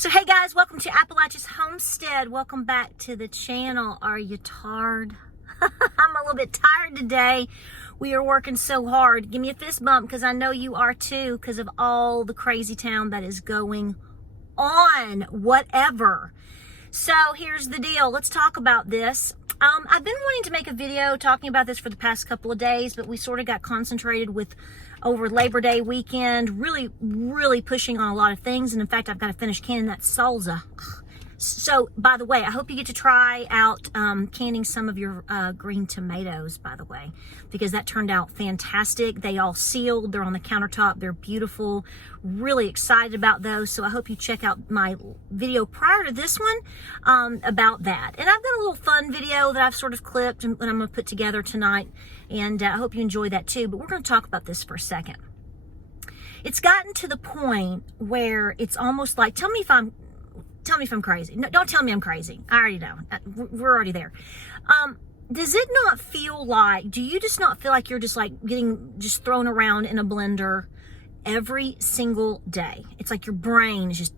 So hey guys, welcome to Appalachia's Homestead. Welcome back to the channel. Are you tired? I'm a little bit tired today. We are working so hard. Give me a fist bump because I know you are too, because of all the crazy town that is going on. Whatever. So here's the deal. Let's talk about this. I've been wanting to make a video talking about this for the past couple of days, but we sort of got concentrated with over Labor Day weekend, really pushing on a lot of things. And in fact, I've got to finish canning that salsa. So, by the way, I hope you get to try out canning some of your green tomatoes, by the way, because that turned out fantastic. They all sealed. They're on the countertop. They're beautiful. Really excited about those. So I hope you check out my video prior to this one about that. And I've got a little fun video that I've sort of clipped and I'm going to put together tonight. And I hope you enjoy that too. But we're going to talk about this for a second. It's gotten to the point where it's almost like, tell me if I'm crazy. No, don't tell me I'm crazy. I already know. We're already there. Does it not feel like, do you just not feel like you're just like getting just thrown around in a blender every single day? It's like your brain is just,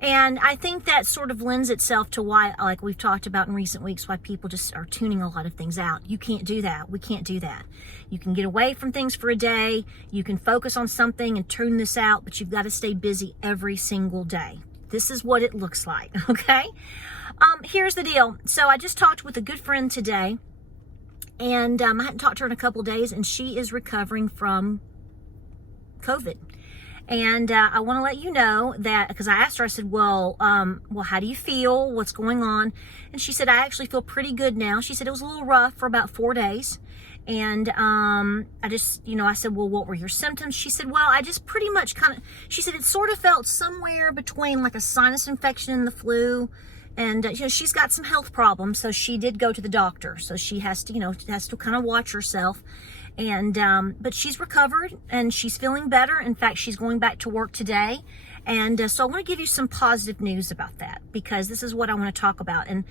and I think that sort of lends itself to why, like we've talked about in recent weeks, why people just are tuning a lot of things out. You can't do that. We can't do that. You can get away from things for a day. You can focus on something and tune this out, but you've got to stay busy every single day. This is what it looks like, okay? Here's the deal. So I just talked with a good friend today, and I hadn't talked to her in a couple of days, and she is recovering from COVID. And I want to let you know that, because I asked her, I said, well, how do you feel? What's going on? And she said, I actually feel pretty good now. She said it was a little rough for about 4 days. And I just, I said, well, what were your symptoms? She said, well, I just pretty much she said it sort of felt somewhere between like a sinus infection and the flu. And, she's got some health problems. So she did go to the doctor. So she has to, kind of watch herself. And, but she's recovered and she's feeling better. In fact, she's going back to work today. And so I want to give you some positive news about that, because this is what I want to talk about. And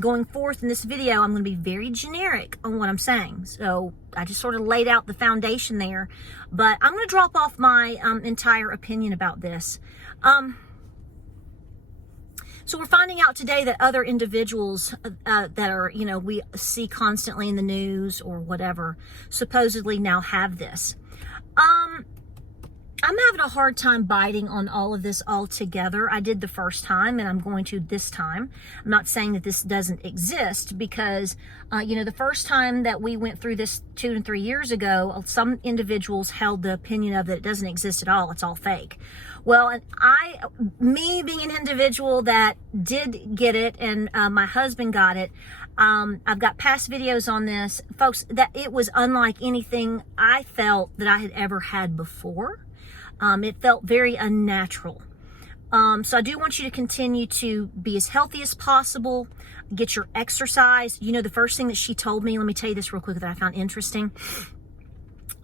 going forth in this video, I'm going to be very generic on what I'm saying. So I just sort of laid out the foundation there. But I'm going to drop off my entire opinion about this. So we're finding out today that other individuals that are, we see constantly in the news or whatever, supposedly now have this. I'm having a hard time biting on all of this altogether. I did the first time, and I'm going to this time. I'm not saying that this doesn't exist, because, the first time that we went through this 2 and 3 years ago, some individuals held the opinion of that it doesn't exist at all. It's all fake. Well, and me being an individual that did get it, and my husband got it, I've got past videos on this, folks, that it was unlike anything I felt that I had ever had before. It felt very unnatural. So I do want you to continue to be as healthy as possible, get your exercise. The first thing that she told me, let me tell you this real quick that I found interesting,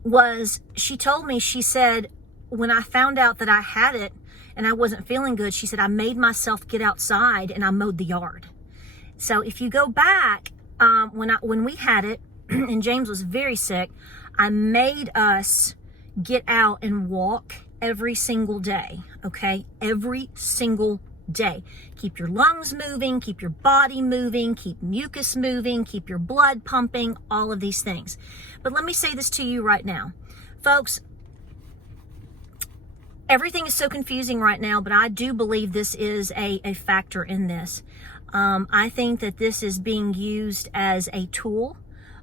was she told me, she said, when I found out that I had it and I wasn't feeling good, she said, I made myself get outside and I mowed the yard. So if you go back, when we had it and James was very sick, I made us get out and walk every single day, okay? Every single day. Keep your lungs moving, keep your body moving, keep mucus moving, keep your blood pumping, all of these things. But let me say this to you right now. Folks, everything is so confusing right now, but I do believe this is a factor in this. I think that this is being used as a tool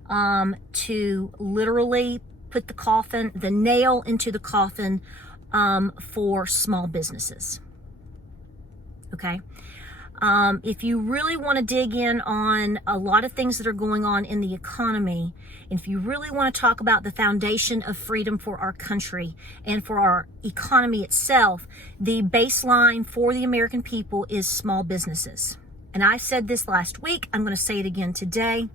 to literally put the nail into the coffin for small businesses. Okay. If you really want to dig in on a lot of things that are going on in the economy, and if you really want to talk about the foundation of freedom for our country and for our economy itself, the baseline for the American people is small businesses. And I said this last week. I'm going to say it again today,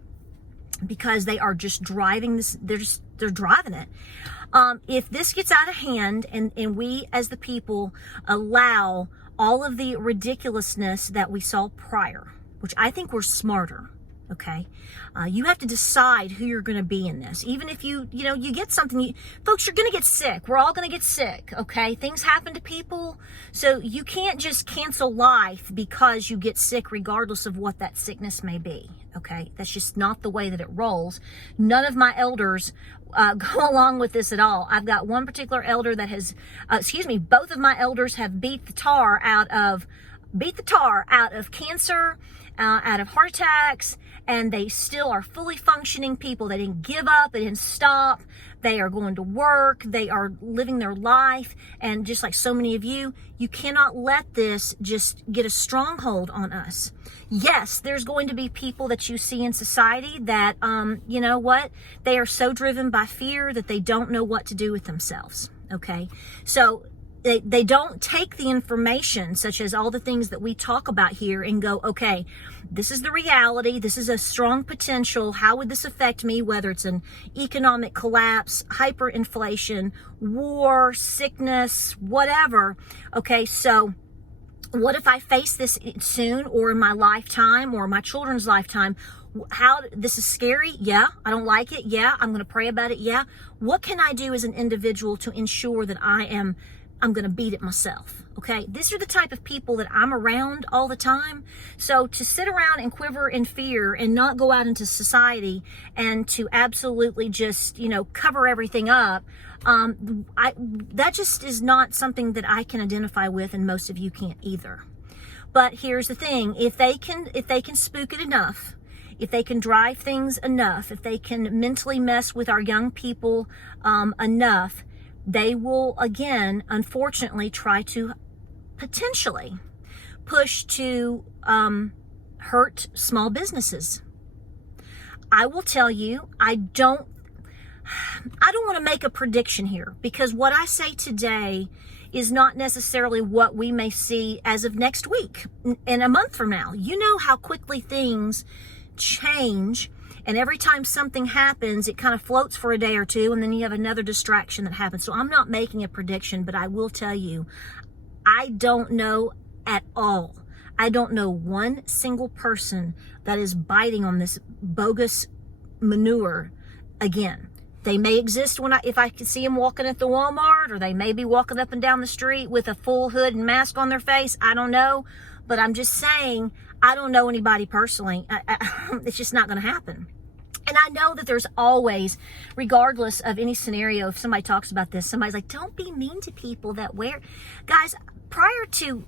because they are just driving this. They're driving it. If this gets out of hand and we as the people allow all of the ridiculousness that we saw prior, which I think we're smarter. Okay. You have to decide who you're going to be in this. Even if you get something, folks, you're going to get sick. We're all going to get sick. Okay. Things happen to people. So you can't just cancel life because you get sick, regardless of what that sickness may be. Okay. That's just not the way that it rolls. None of my elders go along with this at all. I've got one particular elder that has, both of my elders have beat the tar out of cancer, out of heart attacks, and they still are fully functioning people. They didn't give up. They didn't stop. They are going to work. They are living their life. And just like so many of you, you cannot let this just get a stronghold on us. Yes, there's going to be people that you see in society that, you know what? They are so driven by fear that they don't know what to do with themselves. Okay. So they don't take the information, such as all the things that we talk about here, and go, okay, this is the reality. This is a strong potential. How would this affect me? Whether it's an economic collapse, hyperinflation, war, sickness, whatever. Okay, so what if I face this soon, or in my lifetime, or my children's lifetime? How this is scary? Yeah. I don't like it. Yeah. I'm going to pray about it. Yeah. What can I do as an individual to ensure that I'm going to beat it myself? Okay. These are the type of people that I'm around all the time. So to sit around and quiver in fear and not go out into society and to absolutely just, cover everything up, that just is not something that I can identify with, and most of you can't either. But here's the thing. If they can spook it enough, if they can drive things enough, if they can mentally mess with our young people enough, they will, again, unfortunately, try to potentially push to hurt small businesses. I will tell you, I don't want to make a prediction here, because what I say today is not necessarily what we may see as of next week and a month from now. You know how quickly things change. And every time something happens, it kind of floats for a day or two, and then you have another distraction that happens. So I'm not making a prediction, but I will tell you, I don't know at all. I don't know one single person that is biting on this bogus manure again. They may exist if I can see them walking at the Walmart, or they may be walking up and down the street with a full hood and mask on their face. I don't know. But I'm just saying, I don't know anybody personally. It's just not going to happen. And I know that there's always, regardless of any scenario, if somebody talks about this, somebody's like, don't be mean to people that wear. Guys, prior to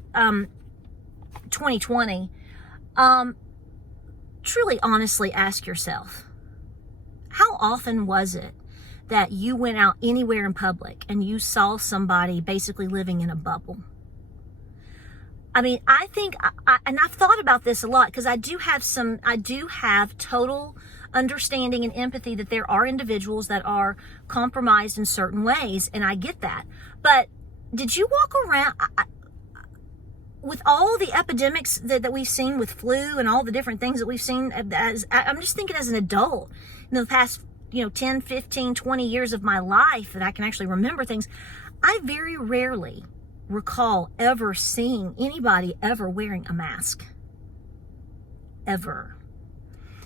2020, truly, honestly ask yourself, how often was it that you went out anywhere in public and you saw somebody basically living in a bubble? I mean, I think, and I've thought about this a lot, because I do have total understanding and empathy that there are individuals that are compromised in certain ways, and I get that. But did you walk around with all the epidemics that we've seen with flu and all the different things that we've seen? I'm just thinking as an adult, in the past 10, 15, 20 years of my life that I can actually remember things, I very rarely recall ever seeing anybody ever wearing a mask. Ever.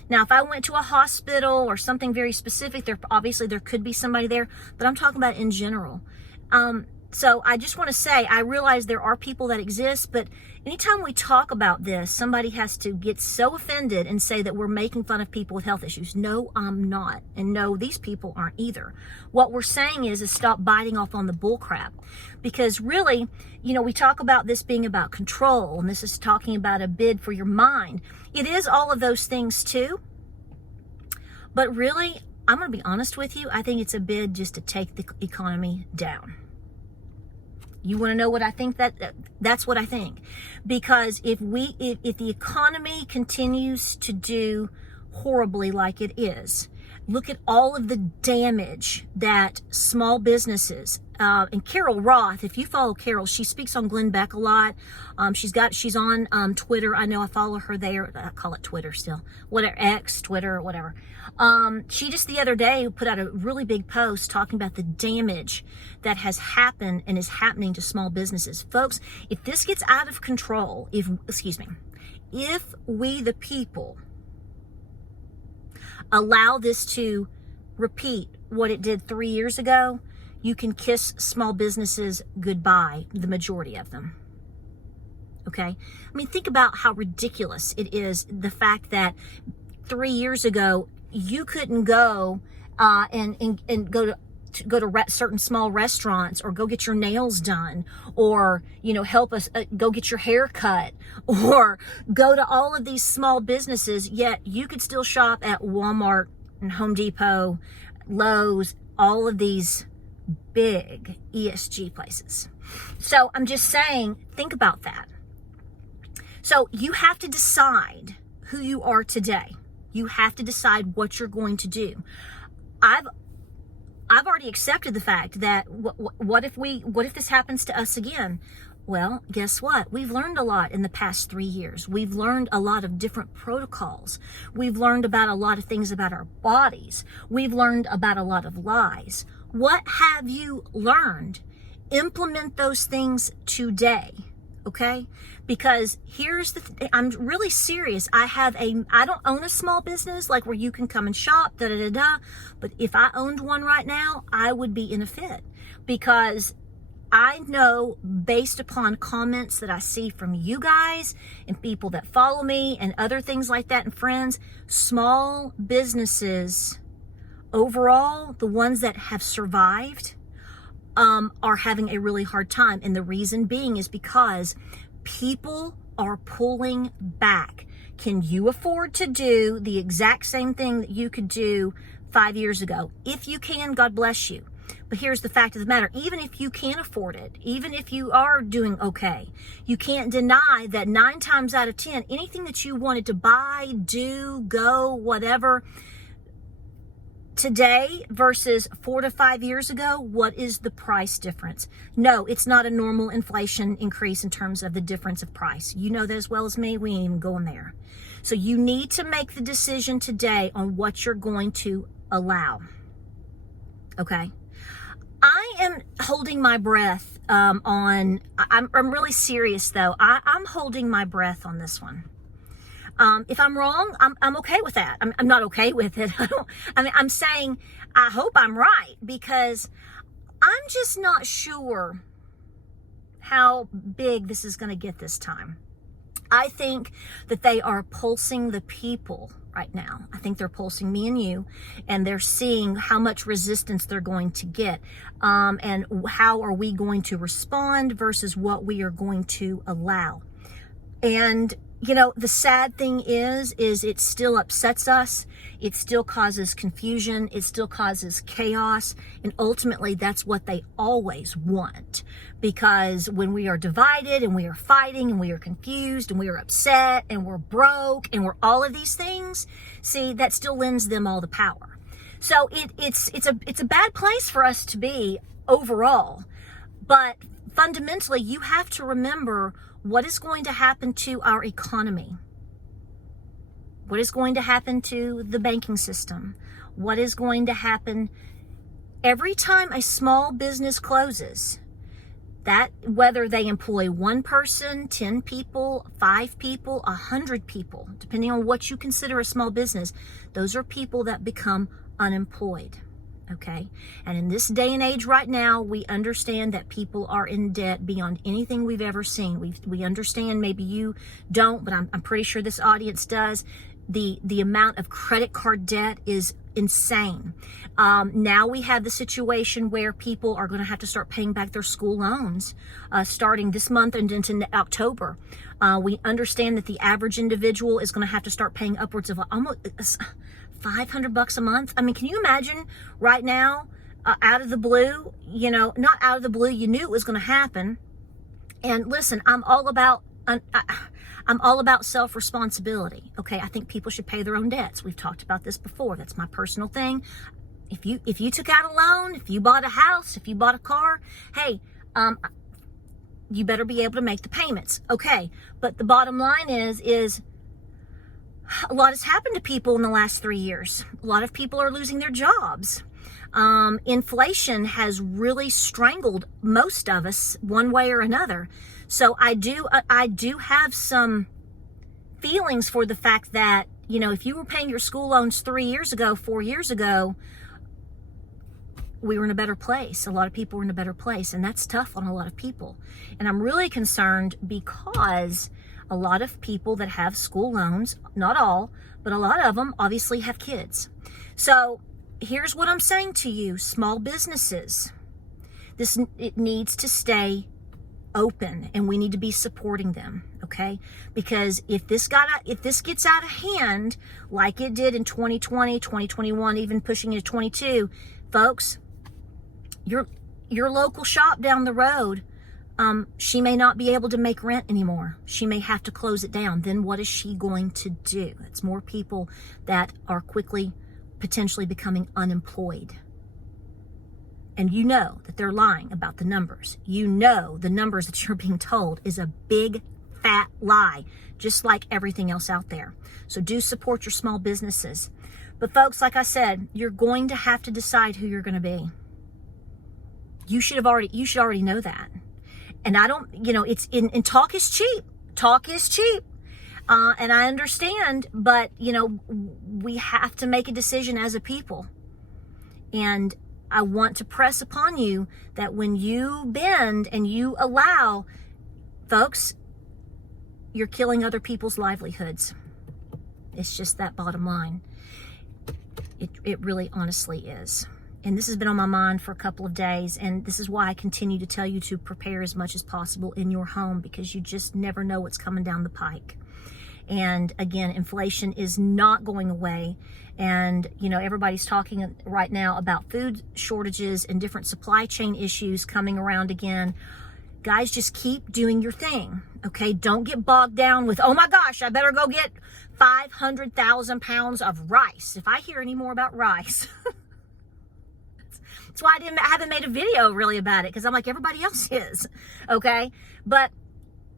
Now, if I went to a hospital or something very specific, there could be somebody there, but I'm talking about in general. So I just want to say, I realize there are people that exist, but anytime we talk about this, somebody has to get so offended and say that we're making fun of people with health issues. No, I'm not. And no, these people aren't either. What we're saying is stop biting off on the bullcrap. Because really, we talk about this being about control, and this is talking about a bid for your mind. It is all of those things too. But really, I'm going to be honest with you, I think it's a bid just to take the economy down. You want to know what I think? That's what I think. Because if the economy continues to do horribly like it is, look at all of the damage that small businesses, and Carol Roth, if you follow Carol, she speaks on Glenn Beck a lot. She's on Twitter. I know I follow her there. I call it Twitter still. Whatever, X, Twitter, whatever. She just the other day put out a really big post talking about the damage that has happened and is happening to small businesses. Folks, if this gets out of control, if we the people allow this to repeat what it did 3 years ago, you can kiss small businesses goodbye, the majority of them. Okay? I mean, think about how ridiculous it is, the fact that 3 years ago, you couldn't go and go to certain small restaurants, or go get your nails done, or, help us go get your hair cut, or go to all of these small businesses, yet you could still shop at Walmart and Home Depot, Lowe's, all of these big ESG places. So I'm just saying, think about that. So you have to decide who you are today. You have to decide what you're going to do. I've already accepted the fact that what if this happens to us again? Well, guess what? We've learned a lot in the past 3 years. We've learned a lot of different protocols. We've learned about a lot of things about our bodies. We've learned about a lot of lies. What have you learned? Implement those things today. Okay? Because here's the I'm really serious. I don't own a small business like where you can come and shop, but if I owned one right now, I would be in a fit, because I know, based upon comments that I see from you guys and people that follow me and other things like that, and friends, small businesses overall, the ones that have survived, are having a really hard time. And the reason being is because people are pulling back. Can you afford to do the exact same thing that you could do 5 years ago? If you can, God bless you. But here's the fact of the matter. Even if you can afford it, even if you are doing okay, you can't deny that 9 times out of 10, anything that you wanted to buy, do, go, whatever, today versus 4 to 5 years ago, what is the price difference? No, it's not a normal inflation increase in terms of the difference of price. You know that as well as me. We ain't even going there. So you need to make the decision today on what you're going to allow. Okay? I am holding my breath I'm really serious though. I'm holding my breath on this one. If I'm wrong, I'm okay with that. I'm not okay with it. I'm saying I hope I'm right, because I'm just not sure how big this is going to get this time. I think that they are pulsing the people right now. I think they're pulsing me and you, and they're seeing how much resistance they're going to get, and how are we going to respond versus what we are going to allow. And the sad thing is it still upsets us. It still causes confusion. It still causes chaos. And ultimately, that's what they always want. Because when we are divided and we are fighting and we are confused and we are upset and we're broke and we're all of these things, see, that still lends them all the power. So it's a bad place for us to be overall. But fundamentally, you have to remember what is going to happen to our economy. What is going to happen to the banking system? What is going to happen every time a small business closes? That, whether they employ 1 person, 10 people, 5 people, 100 people, depending on what you consider a small business, those are people that become unemployed. Okay. And in this day and age right now, we understand that people are in debt beyond anything we've ever seen. We understand, maybe you don't, but I'm pretty sure this audience does. The amount of credit card debt is insane. Now we have the situation where people are going to have to start paying back their school loans, starting this month and into October. We understand that the average individual is going to have to start paying upwards of almost $500 a month. I mean, can you imagine right now, out of the blue, not out of the blue, you knew it was going to happen. And listen, I'm all about self-responsibility. Okay. I think people should pay their own debts. We've talked about this before. That's my personal thing. If you took out a loan, if you bought a house, if you bought a car, hey, you better be able to make the payments. Okay. But the bottom line is a lot has happened to people in the last 3 years. A lot of people are losing their jobs. Inflation has really strangled most of us one way or another. So I do have some feelings for the fact that you know, if you were paying your school loans 3 years ago, 4 years ago, we were in a better place. A lot of people were in a better place, and that's tough on a lot of people. And I'm really concerned because a lot of people that have school loans, not all, but a lot of them obviously have kids. So here's what I'm saying to you, small businesses. It needs to stay open, and we need to be supporting them, okay? Because if this gets out of hand like it did in 2020, 2021, even pushing into 22, folks, your local shop down the road, she may not be able to make rent anymore. She may have to close it down. Then what is she going to do? It's more people that are quickly potentially becoming unemployed. And you know that they're lying about the numbers. You know the numbers that you're being told is a big, fat lie, just like everything else out there. So do support your small businesses. But folks, like I said, you're going to have to decide who you're going to be. You should already know that. And I don't, you know, it's in talk is cheap. Talk is cheap. And I understand, but you know, we have to make a decision as a people. And I want to press upon you that when you bend and you allow, folks, you're killing other people's livelihoods. It's just that bottom line. It really honestly is. And this has been on my mind for a couple of days, and this is why I continue to tell you to prepare as much as possible in your home, because you just never know what's coming down the pike. And again, inflation is not going away. And, you know, everybody's talking right now about food shortages and different supply chain issues coming around again. Guys, just keep doing your thing, okay? Don't get bogged down with, oh my gosh, I better go get 500,000 pounds of rice. If I hear any more about rice, that's why I haven't made a video really about it, because I'm like everybody else is, okay? But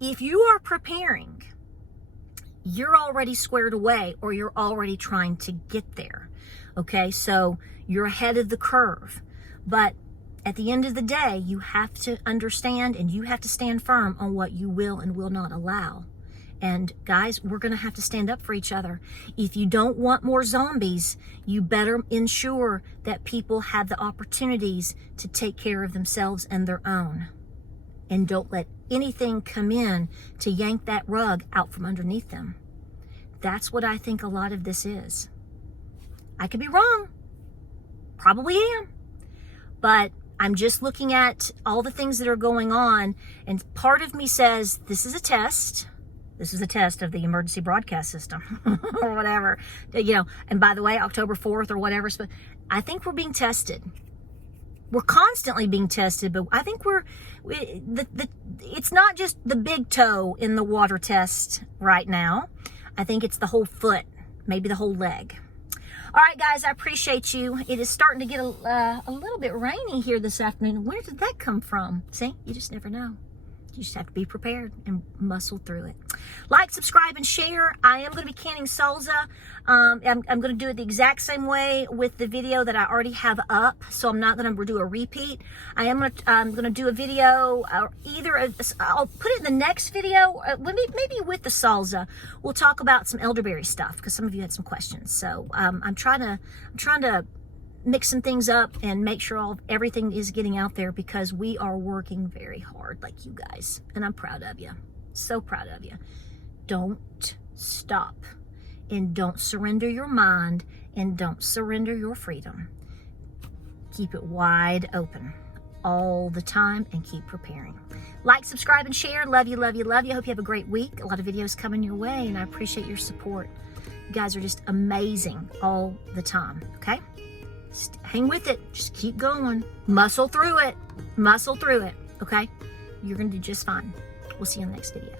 if you are preparing, you're already squared away, or you're already trying to get there, okay? So you're ahead of the curve. But at the end of the day, you have to understand, and you have to stand firm on what you will and will not allow. And guys, we're going to have to stand up for each other. If you don't want more zombies, you better ensure that people have the opportunities to take care of themselves and their own. And don't let anything come in to yank that rug out from underneath them. That's what I think a lot of this is. I could be wrong. Probably am. But I'm just looking at all the things that are going on, and part of me says this is a test. This is a test of the emergency broadcast system or whatever, you know. And by the way, October 4th or whatever, I think we're being tested. We're constantly being tested, but I think it's not just the big toe in the water test right now. I think it's the whole foot, maybe the whole leg. All right, guys, I appreciate you. It is starting to get a little bit rainy here this afternoon. Where did that come from? See, you just never know. You just have to be prepared and muscle through it. Like, subscribe, and share. I am going to be canning salsa. I'm going to do it the exact same way with the video that I already have up, so I'm not going to do a repeat. I'm going to do a video, I'll put it in the next video, maybe with the salsa. We'll talk about some elderberry stuff, because some of you had some questions. So I'm trying to mix some things up and make sure everything is getting out there, because we are working very hard, like you guys, and I'm proud of you. So proud of you. Don't stop, and don't surrender your mind, and don't surrender your freedom. Keep it wide open all the time, and keep preparing. Like, subscribe, and share. Love you, love you, love you. Hope you have a great week. A lot of videos coming your way, and I appreciate your support. You guys are just amazing all the time, okay? Hang with it. Just keep going. Muscle through it. Muscle through it. Okay? You're going to do just fine. We'll see you in the next video.